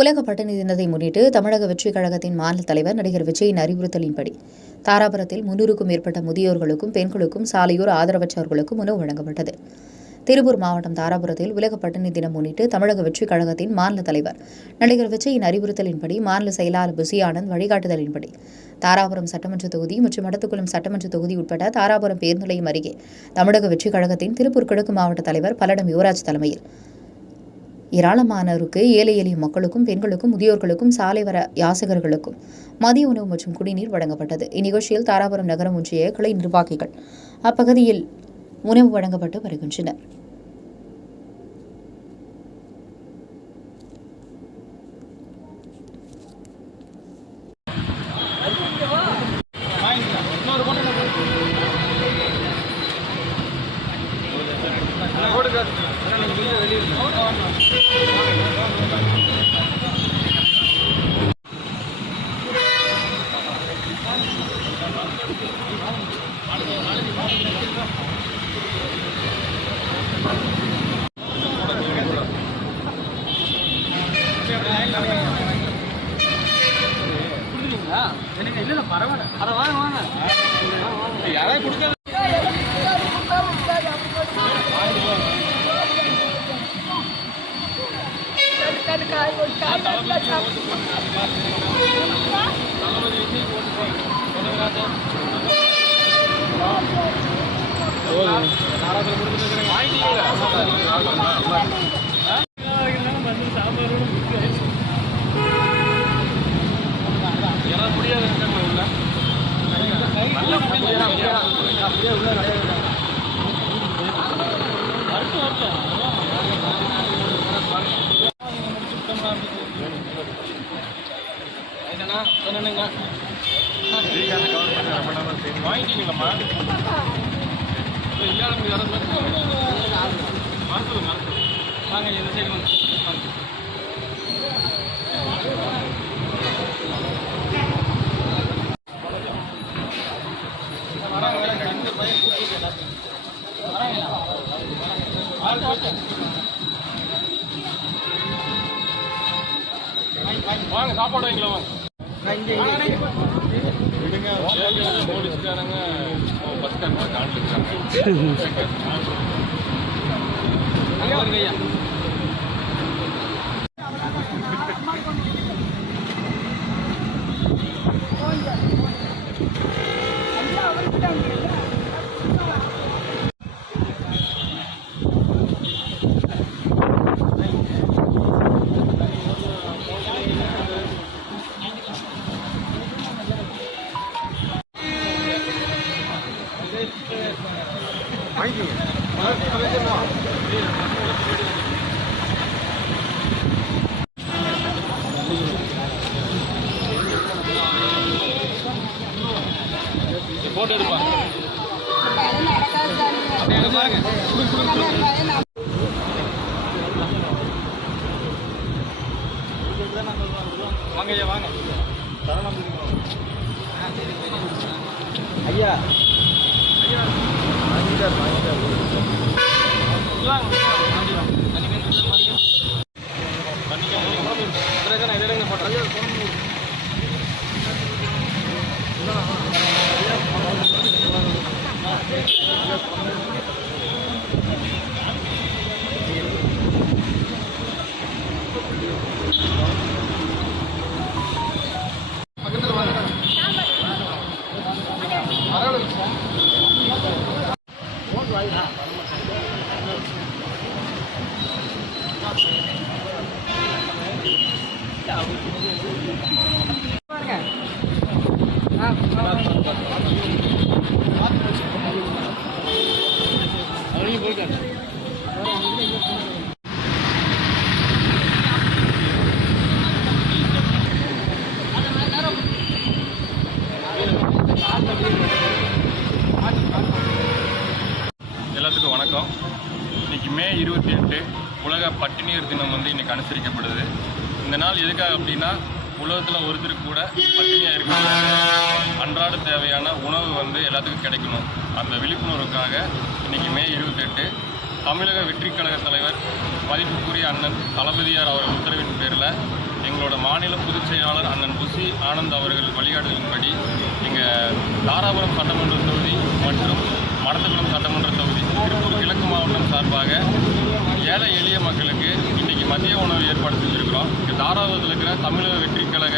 உலக பட்டினி தினத்தை முன்னிட்டு தமிழக வெற்றிக் கழகத்தின் மாநில தலைவர் நடிகர் விஜயின் அறிவுறுத்தலின்படி தாராபுரத்தில் 300க்கும் மேற்பட்ட முதியோர்களுக்கும் பெண்களுக்கும் சாலையோர் ஆதரவற்றவர்களுக்கும் உணவு வழங்கப்பட்டது. திருப்பூர் மாவட்டம் தாராபுரத்தில் உலக பட்டினி தினம் முன்னிட்டு தமிழக வெற்றிக் கழகத்தின் மாநில தலைவர் நடிகர் விஜயின் அறிவுறுத்தலின்படி மாநில செயலாளர் புசி ஆனந்த் வழிகாட்டுதலின்படி தாராபுரம் சட்டமன்ற தொகுதி மற்றும் மடத்துக்குளம் சட்டமன்ற தொகுதி உட்பட தாராபுரம் பேருந்து நிலையம் அருகே தமிழக வெற்றிக் கழகத்தின் திருப்பூர் கிழக்கு மாவட்ட தலைவர் பல்லடம் யுவராஜ் தலைமையில் ஏராளமானோருக்கு ஏழை எளிய மக்களுக்கும் பெண்களுக்கும் முதியோர்களுக்கும் சாலைவர யாசகர்களுக்கும் மதிய உணவு மற்றும் குடிநீர் வழங்கப்பட்டது. இந்நிகழ்ச்சியில் தாராபுரம் நகரம் ஒன்றிய கிளை நிர்வாகிகள் அப்பகுதியில் உணவு வழங்கப்பட்டு வருகின்றனர். வாங்க சாப்பாடு வாங்கிக்கலாம் வாங்க போலீஸ்காரங்க பஸ் ஸ்டாண்ட் காண்டிருக்காங்க. போட்டோ எடுப்பாங்க. வாங்க ஐயா வாங்க ஐயா ஐயா எல்லாத்துக்கும் வணக்கம். இன்னைக்கு மே 28 உலக பட்டினியர் தினம் இன்னைக்கு அனுசரிக்கப்படுது. இந்த நாள் எதுக்காக அப்படின்னா, உலகத்தில் ஒருத்தருக்கு கூட பட்டினியாக இருக்கக்கூடாது, அன்றாட தேவையான உணவு எல்லாத்துக்கும் கிடைக்கணும். அந்த விழிப்புணர்வுக்காக இன்னைக்கு மே 28 தமிழக வெற்றிக் கழக தலைவர் மதிப்புக்குரிய அண்ணன் தளபதியார் அவர்கள் உத்தரவின் பேரில் எங்களோட மாநில பொதுச் செயலாளர் அண்ணன் புசி ஆனந்த் அவர்கள் வழிகாட்டுதலின்படி எங்கள் தாராபுரம் சட்டமன்ற தொகுதி மற்றும் மடத்துக்குளம் சட்டமன்ற தொகுதி திருப்பூர் கிழக்கு மாவட்டம் சார்பாக ஏழை எளிய மக்களுக்கு இன்றைக்கி மதிய உணவு ஏற்பாடு செஞ்சுருக்கிறோம். இங்கே தாராபுரத்தில் இருக்கிற தமிழக வெற்றிக் கழக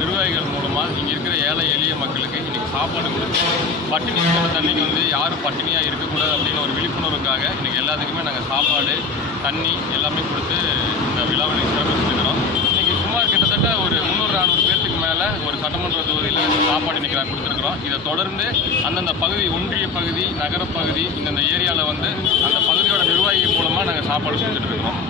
நிர்வாகிகள் மூலமாக இங்கே இருக்கிற ஏழை எளிய மக்களுக்கு இன்றைக்கி சாப்பாடு கொடுத்து பட்டினி இருக்கிற தண்ணிக்கு யாரும் பட்டினியாக இருக்கக்கூடாது அப்படின்னு ஒரு விழிப்புணர்வுக்காக இன்றைக்கி எல்லாத்துக்குமே நாங்கள் சாப்பாடு தண்ணி எல்லாமே கொடுத்து இந்த விழாவை சிறப்பிச்சுருக்கிறோம். இன்றைக்கி சுமார் கிட்டத்தட்ட ஒரு 300-400 பேர்த்துக்கு மேலே ஒரு சட்டமன்ற தொகுதியில் சாப்பாடு இன்றைக்கி நாங்கள் கொடுத்துருக்குறோம். இதை தொடர்ந்து அந்தந்த பகுதி ஒன்றிய பகுதி நகரப்பகுதி இந்தந்த ஏரியாவில் அந்த பகுதியோட நிர்வாகிகள் மூலமாக நாங்கள் சாப்பாடு கொடுத்துட்ருக்குறோம்.